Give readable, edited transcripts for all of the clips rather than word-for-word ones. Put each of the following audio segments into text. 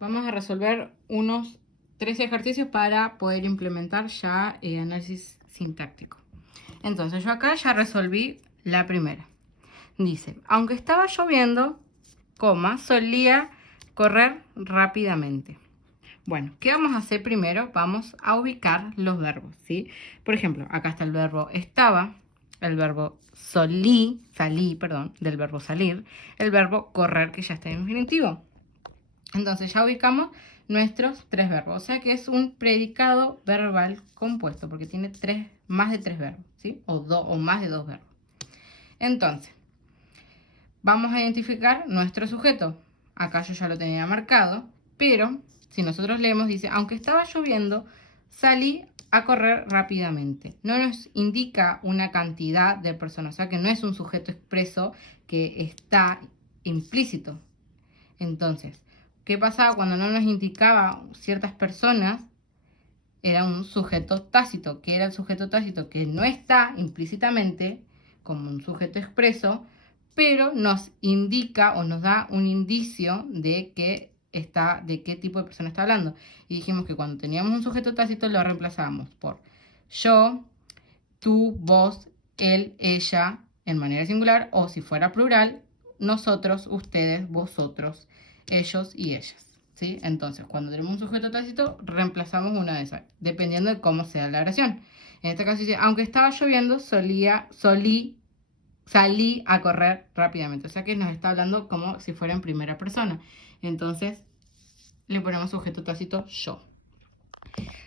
vamos a resolver unos 3 ejercicios para poder implementar ya análisis sintáctico. Entonces yo acá ya resolví la primera. Dice, aunque estaba lloviendo, solía correr rápidamente. Bueno, ¿qué vamos a hacer primero? Vamos a ubicar los verbos, ¿sí? Por ejemplo, acá está el verbo estaba, el verbo salí, del verbo salir, el verbo correr, que ya está en infinitivo. Entonces ya ubicamos nuestros 3 verbos, o sea que es un predicado verbal compuesto, porque tiene más de 3 verbos, ¿sí? O más de 2 verbos. Entonces, vamos a identificar nuestro sujeto. Acá yo ya lo tenía marcado, pero si nosotros leemos, dice, aunque estaba lloviendo, salí a correr rápidamente. No nos indica una cantidad de personas, o sea que no es un sujeto expreso que está implícito. Entonces, ¿qué pasaba cuando no nos indicaba ciertas personas? Era un sujeto tácito. ¿Qué era el sujeto tácito? Que no está implícitamente como un sujeto expreso, pero nos indica o nos da un indicio de de qué tipo de persona está hablando. Y dijimos que cuando teníamos un sujeto tácito lo reemplazábamos por yo, tú, vos, él, ella en manera singular, o si fuera plural, nosotros, ustedes, vosotros, ellos y ellas. ¿Sí? Entonces, cuando tenemos un sujeto tácito, reemplazamos una de esas, dependiendo de cómo sea la oración. En este caso dice, aunque estaba lloviendo, salí a correr rápidamente. O sea que nos está hablando como si fuera en primera persona. Entonces, le ponemos sujeto tácito yo.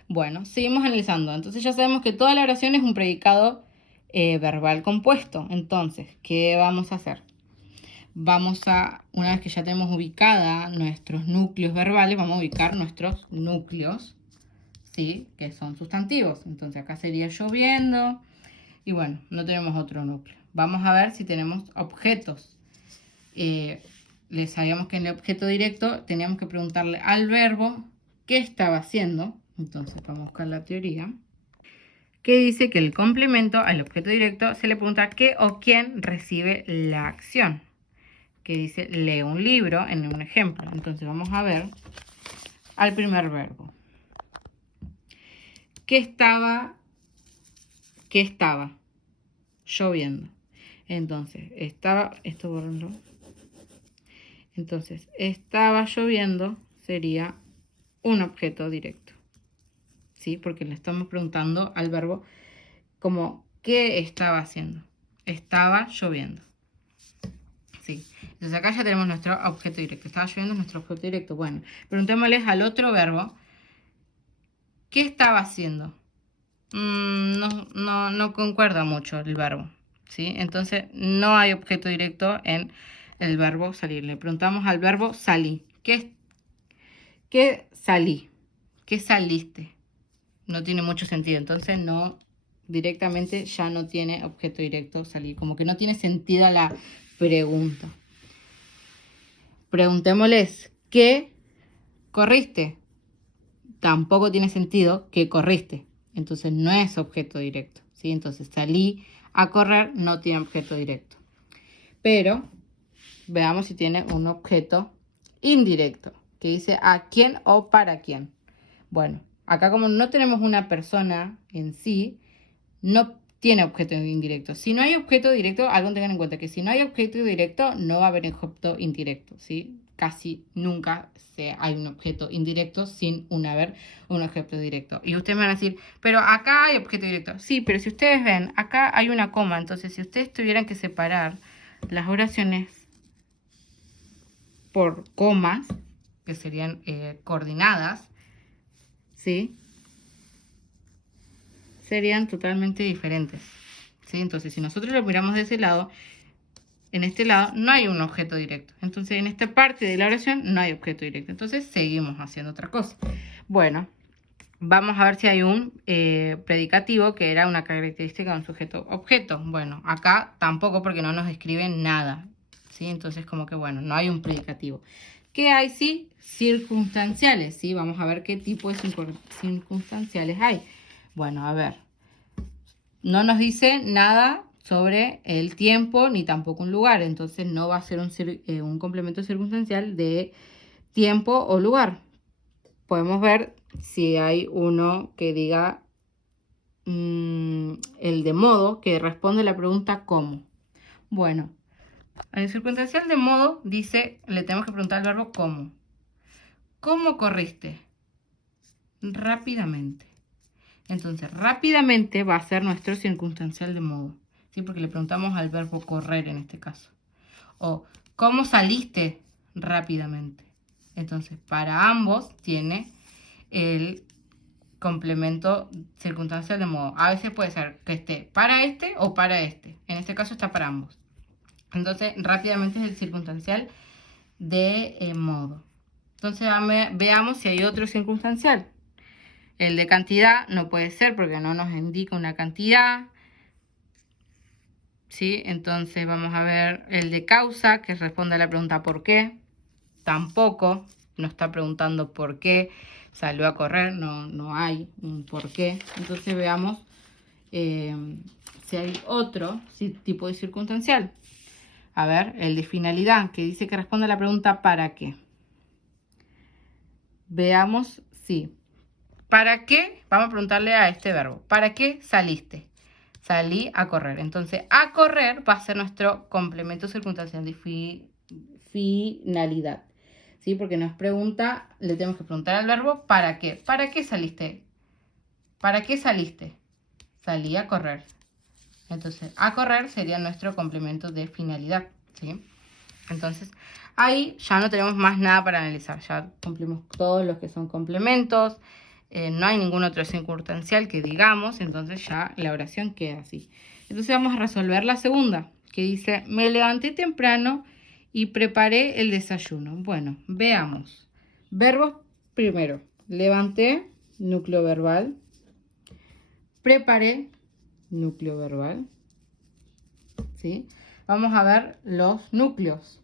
Bueno, seguimos analizando. Entonces ya sabemos que toda la oración es un predicado verbal compuesto. Entonces, ¿qué vamos a hacer? Una vez que ya tenemos ubicada nuestros núcleos verbales, vamos a ubicar nuestros núcleos, ¿sí? Que son sustantivos. Entonces acá sería lloviendo y bueno, no tenemos otro núcleo. Vamos a ver si tenemos objetos. Les sabíamos que en el objeto directo teníamos que preguntarle al verbo qué estaba haciendo. Entonces vamos a buscar la teoría, que dice que el complemento al objeto directo se le pregunta qué o quién recibe la acción. Que dice lee un libro en un ejemplo. Entonces vamos a ver al primer verbo. ¿Qué estaba lloviendo? Entonces, estaba lloviendo sería un objeto directo. ¿Sí? Porque le estamos preguntando al verbo como ¿qué estaba haciendo? Estaba lloviendo. Sí. Entonces acá ya tenemos nuestro objeto directo. Estaba lloviendo nuestro objeto directo. Bueno, preguntémosles al otro verbo ¿qué estaba haciendo? No concuerda mucho el verbo, ¿sí? Entonces no hay objeto directo en el verbo salir. Le preguntamos al verbo salí. ¿Qué salí? ¿Qué saliste? No tiene mucho sentido. Entonces directamente ya no tiene objeto directo salir. Como que no tiene sentido la pregunta. Preguntémosles, ¿qué corriste? Tampoco tiene sentido que corriste. Entonces no es objeto directo, ¿sí? Entonces salí a correr no tiene objeto directo. Pero veamos si tiene un objeto indirecto, que dice a quién o para quién. Bueno, acá como no tenemos una persona en sí, no tiene objeto indirecto. Si no hay objeto directo, algo tengan en cuenta que si no hay objeto directo, no va a haber objeto indirecto, ¿sí? Casi nunca hay un objeto indirecto sin haber un objeto directo. Y ustedes me van a decir, pero acá hay objeto directo. Sí, pero si ustedes ven, acá hay una coma. Entonces, si ustedes tuvieran que separar las oraciones por comas, que serían coordinadas, ¿sí? Serían totalmente diferentes, ¿sí? Entonces, si nosotros lo miramos de ese lado, en este lado no hay un objeto directo. Entonces, en esta parte de la oración no hay objeto directo. Entonces, seguimos haciendo otra cosa. Bueno, vamos a ver si hay un predicativo que era una característica de un sujeto-objeto. Bueno, acá tampoco porque no nos escriben nada, ¿sí? Entonces, como que, bueno, no hay un predicativo. ¿Qué hay? Sí, circunstanciales, ¿sí? Vamos a ver qué tipo de circunstanciales hay. Bueno, a ver. No nos dice nada sobre el tiempo ni tampoco un lugar, entonces no va a ser un complemento circunstancial de tiempo o lugar. Podemos ver si hay uno que diga el de modo, que responde la pregunta ¿cómo? Bueno, en el circunstancial de modo dice, le tenemos que preguntar al verbo ¿cómo? ¿Cómo corriste? Rápidamente. Entonces, rápidamente va a ser nuestro circunstancial de modo, ¿sí? Porque le preguntamos al verbo correr en este caso. O, ¿cómo saliste rápidamente? Entonces, para ambos tiene el complemento circunstancial de modo. A veces puede ser que esté para este o para este. En este caso está para ambos. Entonces, rápidamente es el circunstancial de modo. Entonces, veamos si hay otro circunstancial. El de cantidad no puede ser porque no nos indica una cantidad. ¿Sí? Entonces vamos a ver el de causa, que responde a la pregunta ¿por qué? Tampoco nos está preguntando por qué salió a correr, no hay un por qué. Entonces veamos si hay otro tipo de circunstancial. A ver, el de finalidad, que dice que responde a la pregunta ¿para qué? Veamos si. ¿Para qué? Vamos a preguntarle a este verbo. ¿Para qué saliste? Salí a correr. Entonces, a correr va a ser nuestro complemento circunstancial de finalidad. ¿Sí? Porque nos pregunta, le tenemos que preguntar al verbo ¿para qué? ¿Para qué saliste? ¿Para qué saliste? Salí a correr. Entonces, a correr sería nuestro complemento de finalidad. ¿Sí? Entonces, ahí ya no tenemos más nada para analizar. Ya cumplimos todos los que son complementos. No hay ningún otro circunstancial que digamos. Entonces ya la oración queda así. Entonces vamos a resolver la segunda, que dice, me levanté temprano y preparé el desayuno. Bueno, veamos. Verbos primero. Levanté, núcleo verbal. Preparé, núcleo verbal. ¿Sí? Vamos a ver los núcleos.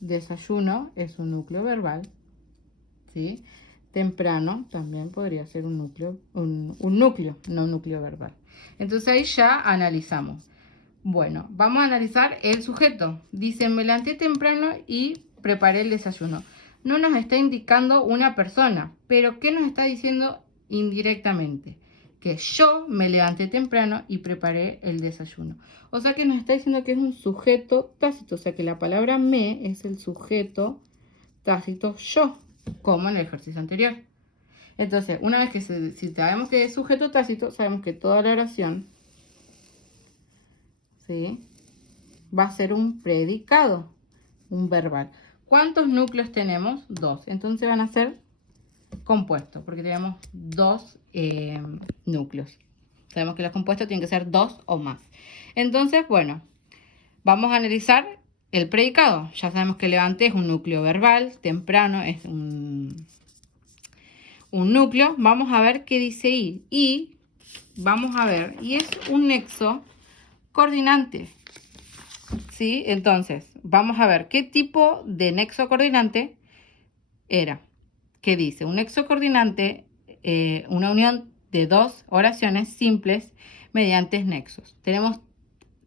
Desayuno es un núcleo verbal. ¿Sí? Temprano también podría ser un núcleo, no un núcleo verbal. Entonces ahí ya analizamos. Bueno, vamos a analizar el sujeto. Dice, me levanté temprano y preparé el desayuno. No nos está indicando una persona, pero ¿qué nos está diciendo indirectamente? Que yo me levanté temprano y preparé el desayuno. O sea que nos está diciendo que es un sujeto tácito. O sea que la palabra me es el sujeto tácito yo, como en el ejercicio anterior. Entonces, una vez que si sabemos que es sujeto tácito, sabemos que toda la oración, ¿sí?, va a ser un predicado, un verbal. ¿Cuántos núcleos tenemos? 2. Entonces van a ser compuestos, porque tenemos 2 núcleos. Sabemos que los compuestos tienen que ser 2 o más. Entonces, bueno, vamos a analizar el predicado. Ya sabemos que levanté es un núcleo verbal, temprano es un núcleo. Vamos a ver qué dice y. Y vamos a ver, y es un nexo coordinante. ¿Sí? Entonces, vamos a ver qué tipo de nexo coordinante era. ¿Qué dice? Un nexo coordinante, una unión de dos oraciones simples mediante nexos. Tenemos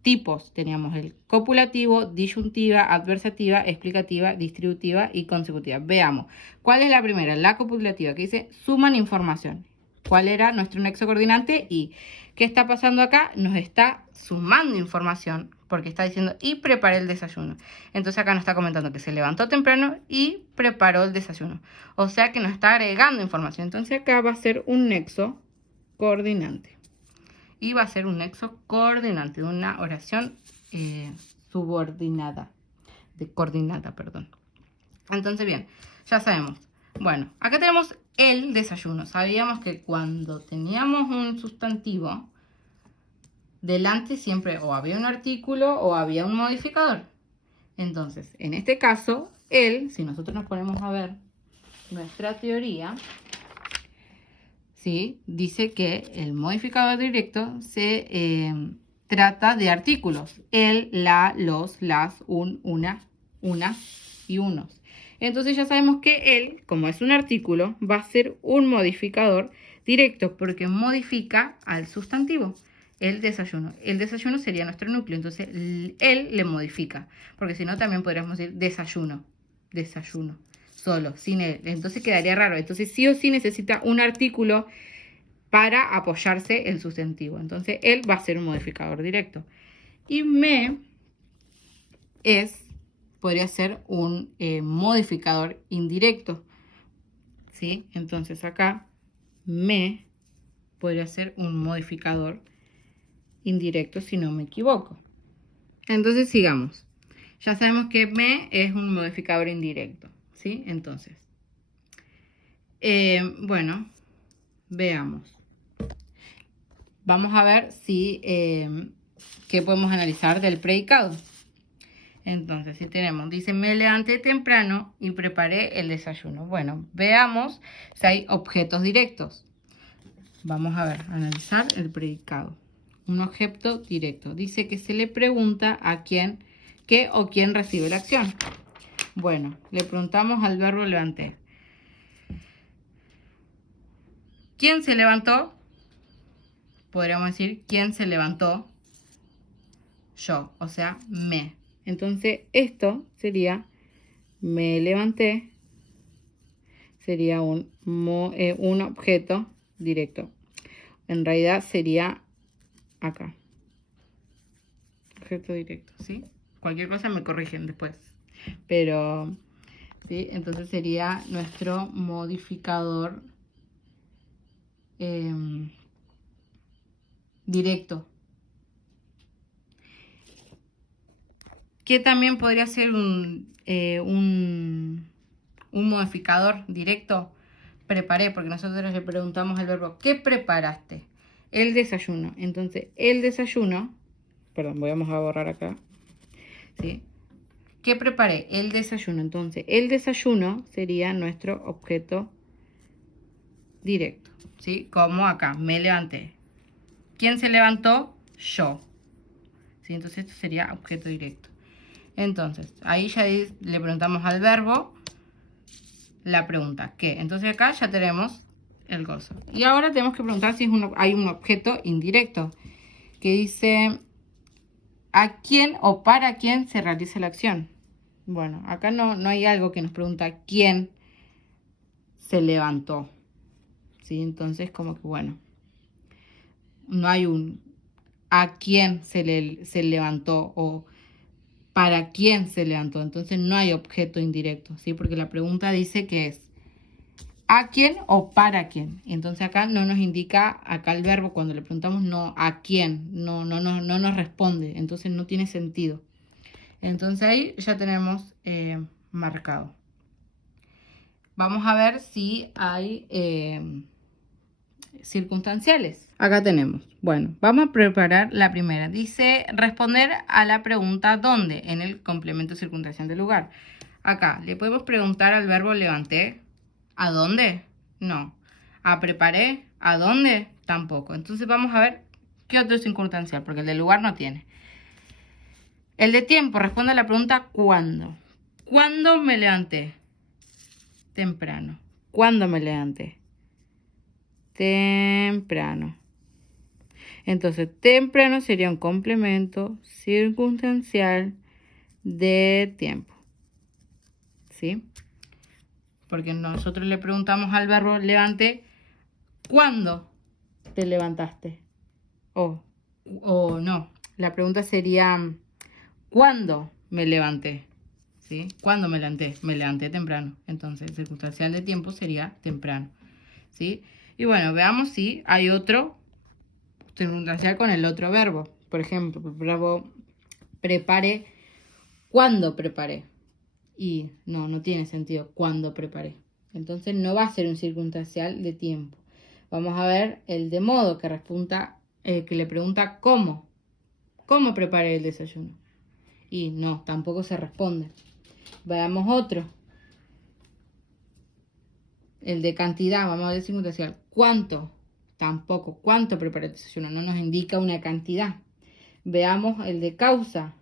tipos, teníamos el copulativo, disyuntiva, adversativa, explicativa, distributiva y consecutiva. Veamos, ¿cuál es la primera? La copulativa, que dice suman información. ¿Cuál era nuestro nexo coordinante? Y ¿qué está pasando acá? Nos está sumando información, porque está diciendo y preparé el desayuno. Entonces acá nos está comentando que se levantó temprano y preparó el desayuno. O sea que nos está agregando información. Entonces acá va a ser un nexo coordinante. Y va a ser un nexo coordinante, una oración subordinada, coordinada, perdón. Entonces, bien, ya sabemos. Bueno, acá tenemos el desayuno. Sabíamos que cuando teníamos un sustantivo, delante siempre o había un artículo o había un modificador. Entonces, en este caso, si nosotros nos ponemos a ver nuestra teoría, ¿sí?, dice que el modificador directo se trata de artículos. El, la, los, las, un, una, unas y unos. Entonces ya sabemos que el, como es un artículo, va a ser un modificador directo porque modifica al sustantivo. El desayuno. El desayuno sería nuestro núcleo. Entonces él le modifica. Porque si no también podríamos decir desayuno. Desayuno. solo, sin él. Entonces quedaría raro. Entonces sí o sí necesita un artículo para apoyarse el sustantivo. Entonces él va a ser un modificador directo. Y me podría ser un modificador indirecto. ¿Sí? Entonces acá me podría ser un modificador indirecto si no me equivoco. Entonces sigamos. Ya sabemos que me es un modificador indirecto. ¿Sí? Entonces, bueno, veamos. Vamos a ver si qué podemos analizar del predicado. Entonces, si tenemos, dice, me levanté temprano y preparé el desayuno. Bueno, veamos si hay objetos directos. Vamos a ver, analizar el predicado. Un objeto directo. Dice que se le pregunta a quién, qué o quién recibe la acción. Bueno, le preguntamos al verbo levanté. ¿Quién se levantó? Podríamos decir, ¿quién se levantó? Yo, o sea, me. Entonces, esto sería, me levanté, sería un objeto directo. En realidad sería acá. Objeto directo, ¿sí? Cualquier cosa me corrigen después. Pero, ¿sí? Entonces sería nuestro modificador directo. Que también podría ser un modificador directo. Preparé, porque nosotros le preguntamos al verbo, ¿qué preparaste? El desayuno. Entonces, el desayuno, perdón, vamos a borrar acá, ¿sí? ¿Qué preparé? El desayuno. Entonces, el desayuno sería nuestro objeto directo, ¿sí? Como acá, me levanté. ¿Quién se levantó? Yo. ¿Sí? Entonces, esto sería objeto directo. Entonces, ahí ya le preguntamos al verbo la pregunta, ¿qué? Entonces acá ya tenemos el gozo. Y ahora tenemos que preguntar si hay un objeto indirecto que dice a quién o para quién se realiza la acción. Bueno, acá no hay algo que nos pregunta quién se levantó. ¿Sí? Entonces como que bueno, no hay un a quién se levantó o para quién se levantó. Entonces no hay objeto indirecto, ¿sí? Porque la pregunta dice que es ¿a quién o para quién? Entonces acá no nos indica, acá el verbo cuando le preguntamos no a quién, no nos responde, entonces no tiene sentido. Entonces ahí ya tenemos marcado. Vamos a ver si hay circunstanciales. Acá tenemos. Bueno, vamos a preparar la primera. Dice responder a la pregunta ¿dónde? En el complemento circunstancial del lugar. Acá le podemos preguntar al verbo levanté. ¿A dónde? No. ¿A preparé? ¿A dónde? Tampoco. Entonces vamos a ver qué otro circunstancial, porque el del lugar no tiene. El de tiempo responde a la pregunta ¿cuándo? ¿Cuándo me levanté? Temprano. ¿Cuándo me levanté? Temprano. Entonces, temprano sería un complemento circunstancial de tiempo. ¿Sí? Porque nosotros le preguntamos al verbo levante, ¿cuándo te levantaste? O no, la pregunta sería, ¿cuándo me levanté? ¿Sí? ¿Cuándo me levanté? Me levanté temprano. Entonces, circunstancial de tiempo sería temprano. ¿Sí? Y bueno, veamos si hay otro circunstancial con el otro verbo. Por ejemplo, el verbo prepare, ¿cuándo preparé? Y no tiene sentido cuándo preparé. Entonces no va a ser un circunstancial de tiempo. Vamos a ver el de modo que que le pregunta ¿cómo? ¿Cómo preparé el desayuno? Y no, tampoco se responde. Veamos otro. El de cantidad, vamos a ver circunstancial. ¿Cuánto? Tampoco. ¿Cuánto preparé el desayuno? No nos indica una cantidad. Veamos el de causa.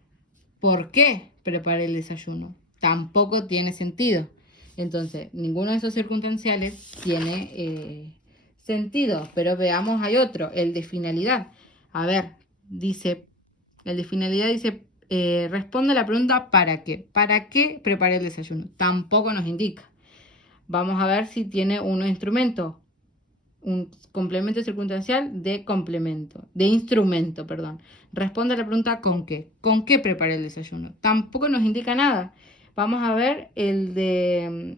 ¿Por qué preparé el desayuno? Tampoco tiene sentido. Entonces, ninguno de esos circunstanciales tiene sentido. Pero veamos, hay otro, el de finalidad. A ver, dice, el de finalidad dice, responde a la pregunta ¿para qué? ¿Para qué preparé el desayuno? Tampoco nos indica. Vamos a ver si tiene un instrumento. Un complemento circunstancial de instrumento, perdón. Responde a la pregunta ¿con qué? ¿Con qué preparé el desayuno? Tampoco nos indica nada. Vamos a ver el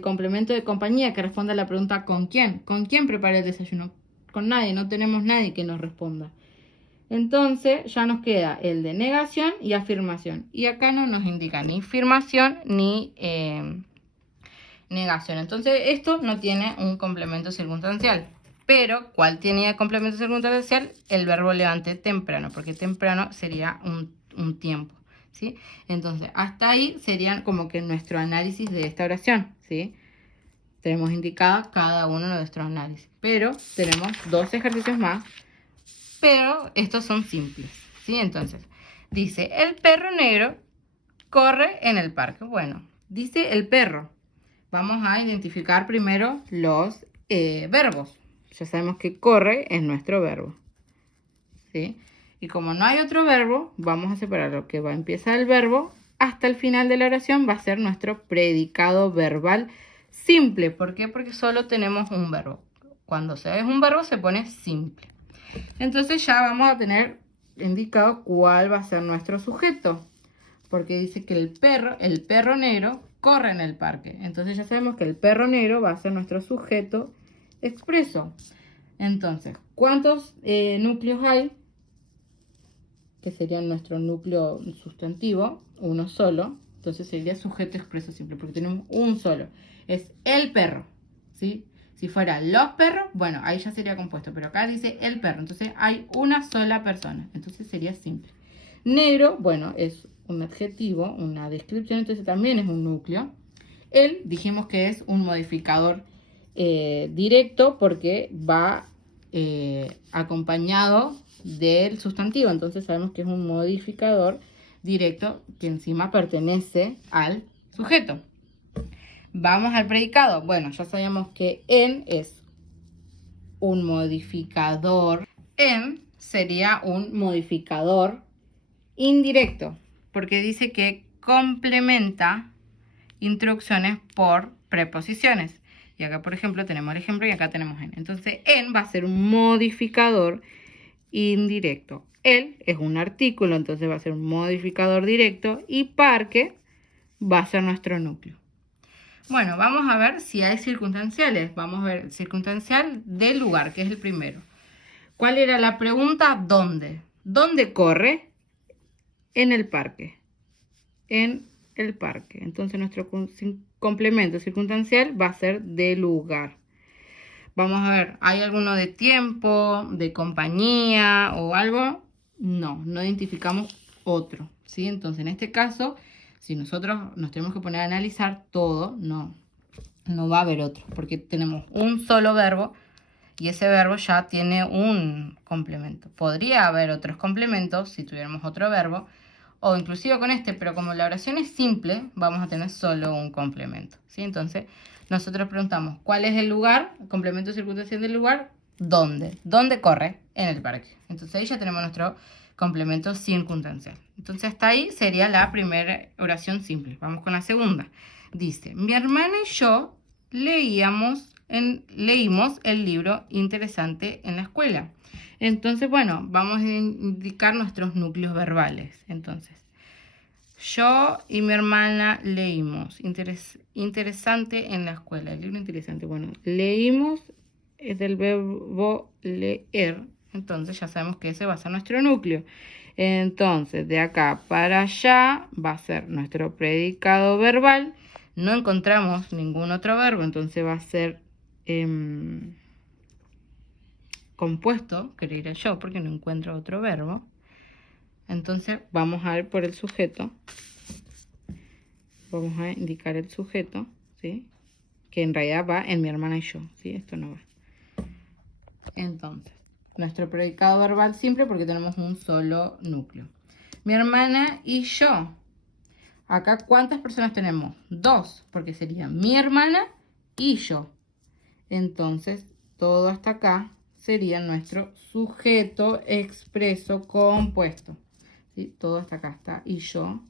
complemento de compañía que responde a la pregunta ¿con quién? ¿Con quién preparé el desayuno? Con nadie, no tenemos nadie que nos responda. Entonces ya nos queda el de negación y afirmación. Y acá no nos indica ni afirmación ni negación. Entonces esto no tiene un complemento circunstancial. Pero, ¿cuál tiene complemento circunstancial? El verbo levante temprano, porque temprano sería un tiempo, ¿sí? Entonces, hasta ahí serían como que nuestro análisis de esta oración, ¿sí? Tenemos indicado cada uno de nuestros análisis. Pero tenemos 2 ejercicios más, pero estos son simples, ¿sí? Entonces, dice, el perro negro corre en el parque. Bueno, dice el perro. Vamos a identificar primero los verbos. Ya sabemos que corre es nuestro verbo, ¿sí? Y como no hay otro verbo, vamos a separar lo que va a empezar el verbo hasta el final de la oración va a ser nuestro predicado verbal simple. ¿Por qué? Porque solo tenemos un verbo. Cuando se es un verbo se pone simple. Entonces ya vamos a tener indicado cuál va a ser nuestro sujeto. Porque dice que el perro negro corre en el parque. Entonces ya sabemos que el perro negro va a ser nuestro sujeto expreso. Entonces, ¿cuántos núcleos hay? Que sería nuestro núcleo sustantivo, uno solo. Entonces sería sujeto expreso simple, porque tenemos un solo. Es el perro, ¿sí? Si fuera los perros, bueno, ahí ya sería compuesto, pero acá dice el perro. Entonces hay una sola persona, entonces sería simple. Negro, bueno, es un adjetivo, una descripción, entonces también es un núcleo. Él dijimos que es un modificador directo porque va acompañado del sustantivo, entonces sabemos que es un modificador directo que encima pertenece al sujeto. Vamos al predicado. Bueno, ya sabemos que en es un modificador. En sería un modificador indirecto, porque dice que complementa instrucciones por preposiciones. Y acá, por ejemplo, tenemos el ejemplo y acá tenemos en. Entonces, en va a ser un modificador indirecto. El es un artículo, entonces va a ser un modificador directo. Y parque va a ser nuestro núcleo. Bueno, vamos a ver si hay circunstanciales. Vamos a ver el circunstancial del lugar, que es el primero. ¿Cuál era la pregunta? ¿Dónde? ¿Dónde corre? En el parque. En el parque. Entonces nuestro complemento circunstancial va a ser de lugar. Vamos a ver, ¿hay alguno de tiempo, de compañía o algo? No, no identificamos otro, ¿sí? Entonces en este caso, si nosotros nos tenemos que poner a analizar todo, no va a haber otro, porque tenemos un solo verbo y ese verbo ya tiene un complemento. Podría haber otros complementos si tuviéramos otro verbo, o inclusive con este, pero como la oración es simple, vamos a tener solo un complemento, ¿sí? Entonces, nosotros preguntamos, ¿cuál es el lugar? El complemento circunstancial del lugar, ¿dónde? ¿Dónde corre? En el parque. Entonces, ahí ya tenemos nuestro complemento circunstancial. Entonces, hasta ahí sería la primera oración simple. Vamos con la segunda. Dice, mi hermana y yo leímos el libro interesante en la escuela. Entonces, bueno, vamos a indicar nuestros núcleos verbales. Entonces, yo y mi hermana leímos interesante en la escuela. El libro interesante. Bueno, leímos es del verbo leer. Entonces, ya sabemos que ese va a ser nuestro núcleo. Entonces, de acá para allá va a ser nuestro predicado verbal. No encontramos ningún otro verbo, entonces va a ser compuesto, creeré yo, porque no encuentro otro verbo. Entonces vamos a ver por el sujeto. Vamos a indicar el sujeto, ¿sí? Que en realidad va en mi hermana y yo, ¿sí? Esto no va. Entonces, nuestro predicado verbal simple porque tenemos un solo núcleo. Mi hermana y yo. Acá, ¿cuántas personas tenemos? 2, porque sería mi hermana y yo. Entonces, todo hasta acá sería nuestro sujeto expreso compuesto. ¿Sí? Todo hasta acá está y yo.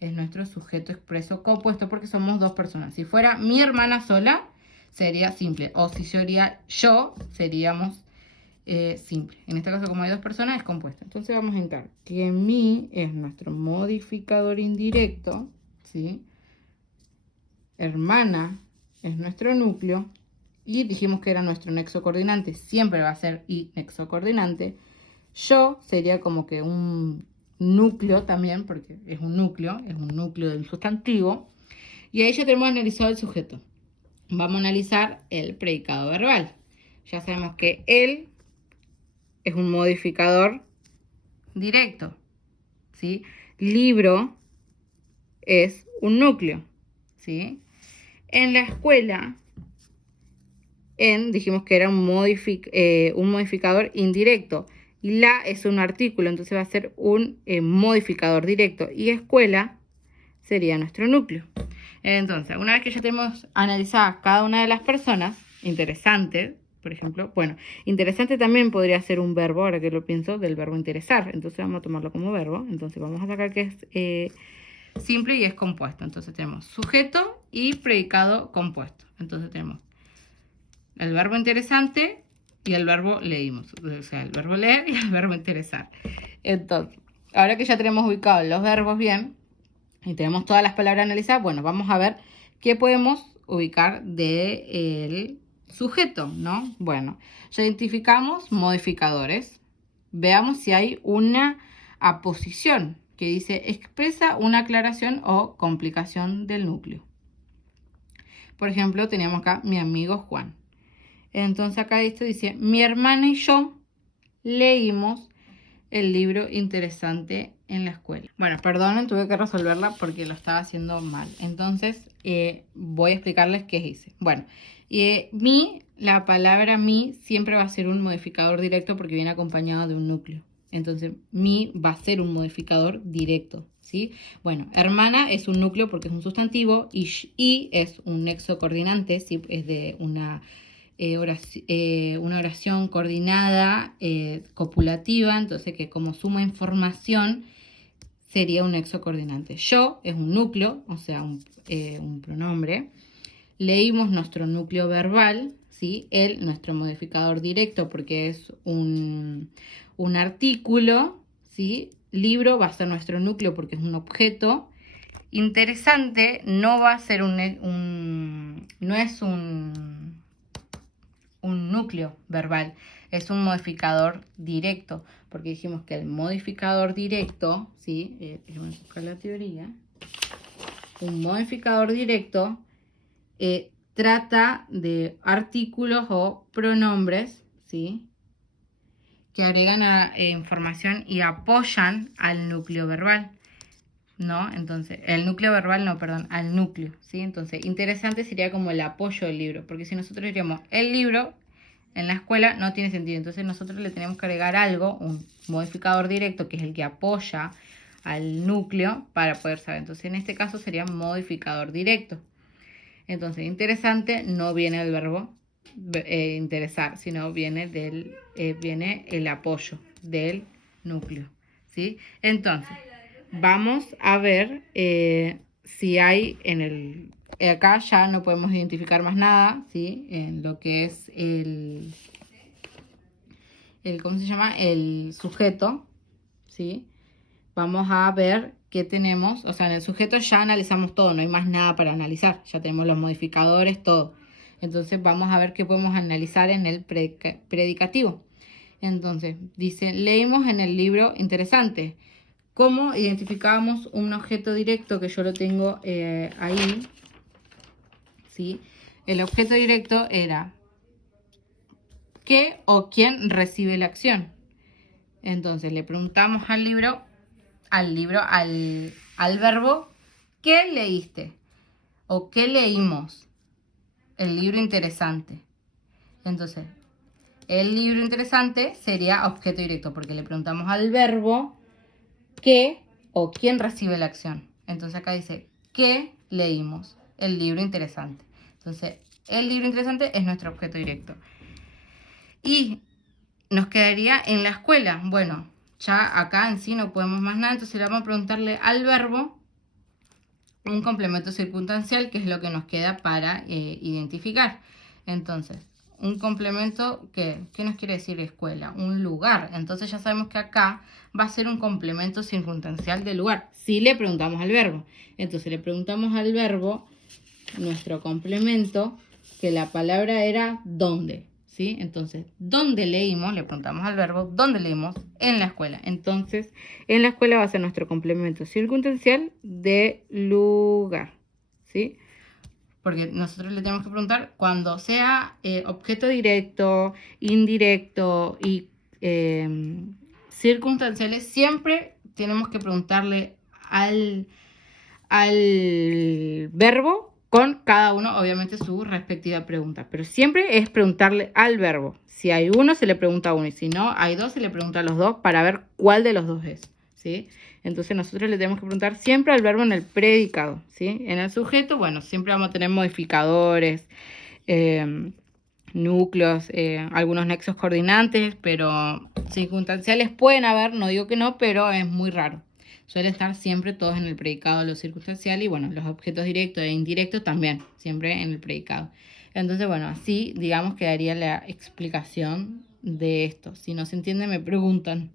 es nuestro sujeto expreso compuesto porque somos dos personas. Si fuera mi hermana sola, sería simple. O si sería yo, seríamos simple. En este caso, como hay dos personas, es compuesto. Entonces vamos a entrar que mi es nuestro modificador indirecto, ¿sí? Hermana es nuestro núcleo. Y dijimos que era nuestro nexo coordinante. Siempre va a ser y nexo coordinante. Yo sería como que un núcleo también, porque es un núcleo del sustantivo. Y ahí ya tenemos analizado el sujeto. Vamos a analizar el predicado verbal. Ya sabemos que él es un modificador directo, ¿sí? Libro es un núcleo, ¿sí? En la escuela, dijimos que era un modificador indirecto. Y la es un artículo, entonces va a ser un modificador directo. Y escuela sería nuestro núcleo. Entonces, una vez que ya tenemos analizadas cada una de las personas, interesante, por ejemplo, bueno, interesante también podría ser un verbo, ahora que lo pienso, del verbo interesar. Entonces vamos a tomarlo como verbo. Entonces vamos a sacar que es simple y es compuesto. Entonces tenemos sujeto y predicado compuesto. Entonces tenemos el verbo interesante y el verbo leímos. O sea, el verbo leer y el verbo interesar. Entonces, ahora que ya tenemos ubicados los verbos bien y tenemos todas las palabras analizadas, bueno, vamos a ver qué podemos ubicar del sujeto, ¿no? Bueno, ya identificamos modificadores. Veamos si hay una aposición que dice expresa una aclaración o complicación del núcleo. Por ejemplo, tenemos acá mi amigo Juan. Entonces acá esto dice, mi hermana y yo leímos el libro interesante en la escuela. Bueno, perdonen, tuve que resolverla porque lo estaba haciendo mal. Entonces voy a explicarles qué hice. Bueno, la palabra mi siempre va a ser un modificador directo porque viene acompañado de un núcleo. Entonces mi va a ser un modificador directo, ¿sí? Bueno, hermana es un núcleo porque es un sustantivo y es un nexo coordinante, ¿sí? Es de una oración coordinada copulativa, entonces que como suma información sería un nexo coordinante. Yo es un núcleo, o sea, un pronombre. Leímos nuestro núcleo verbal, ¿sí? Él, nuestro modificador directo, porque es un artículo, ¿sí? Libro va a ser nuestro núcleo porque es un objeto. Interesante no va a ser no es un núcleo verbal, es un modificador directo, porque dijimos que el modificador directo, ¿sí? Voy a buscar la teoría. Un modificador directo trata de artículos o pronombres, ¿sí? Que agregan información y apoyan al núcleo verbal, ¿no? Entonces, el núcleo verbal, no, perdón, al núcleo, ¿sí? Entonces, interesante sería como el apoyo del libro, porque si nosotros diríamos el libro en la escuela no tiene sentido, entonces nosotros le tenemos que agregar algo, un modificador directo, que es el que apoya al núcleo para poder saber. Entonces, en este caso sería modificador directo. Entonces, interesante no viene del verbo interesar, sino viene viene el apoyo del núcleo, ¿sí? Entonces, vamos a ver si hay en el... Acá ya no podemos identificar más nada, ¿sí? En lo que es ¿cómo se llama? El sujeto, ¿sí? Vamos a ver qué tenemos. O sea, en el sujeto ya analizamos todo, no hay más nada para analizar. Ya tenemos los modificadores, todo. Entonces vamos a ver qué podemos analizar en el predicativo. Entonces, dice, leímos en el libro interesante. ¿Cómo identificábamos un objeto directo? Que yo lo tengo ahí, ¿sí? El objeto directo era ¿qué o quién recibe la acción? Entonces le preguntamos al verbo, ¿qué leíste? ¿O qué leímos? El libro interesante. Entonces, el libro interesante sería objeto directo, porque le preguntamos al verbo qué o quién recibe la acción. Entonces acá dice, ¿qué leímos? El libro interesante. Entonces, el libro interesante es nuestro objeto directo. Y nos quedaría en la escuela. Bueno, ya acá en sí no podemos más nada, entonces le vamos a preguntarle al verbo un complemento circunstancial, que es lo que nos queda para identificar. Entonces, un complemento, ¿qué nos quiere decir escuela? Un lugar. Entonces ya sabemos que acá va a ser un complemento circunstancial de lugar. Si le preguntamos al verbo. Entonces le preguntamos al verbo, nuestro complemento, que la palabra era ¿dónde? ¿Sí? Entonces, ¿dónde leímos? Le preguntamos al verbo, ¿dónde leímos? En la escuela. Entonces, en la escuela va a ser nuestro complemento circunstancial de lugar. ¿Sí? Porque nosotros le tenemos que preguntar cuando sea objeto directo, indirecto y circunstanciales, siempre tenemos que preguntarle al verbo con cada uno, obviamente, su respectiva pregunta. Pero siempre es preguntarle al verbo. Si hay uno, se le pregunta a uno. Y si no, hay dos, se le pregunta a los dos para ver cuál de los dos es. ¿Sí? Entonces nosotros le tenemos que preguntar siempre al verbo en el predicado. ¿Sí? En el sujeto, bueno, siempre vamos a tener modificadores, núcleos, algunos nexos coordinantes, pero circunstanciales pueden haber, no digo que no, pero es muy raro. Suele estar siempre todos en el predicado, lo circunstancial, y bueno, los objetos directos e indirectos también, siempre en el predicado. Entonces, bueno, así, digamos, quedaría la explicación de esto. Si no se entiende, me preguntan.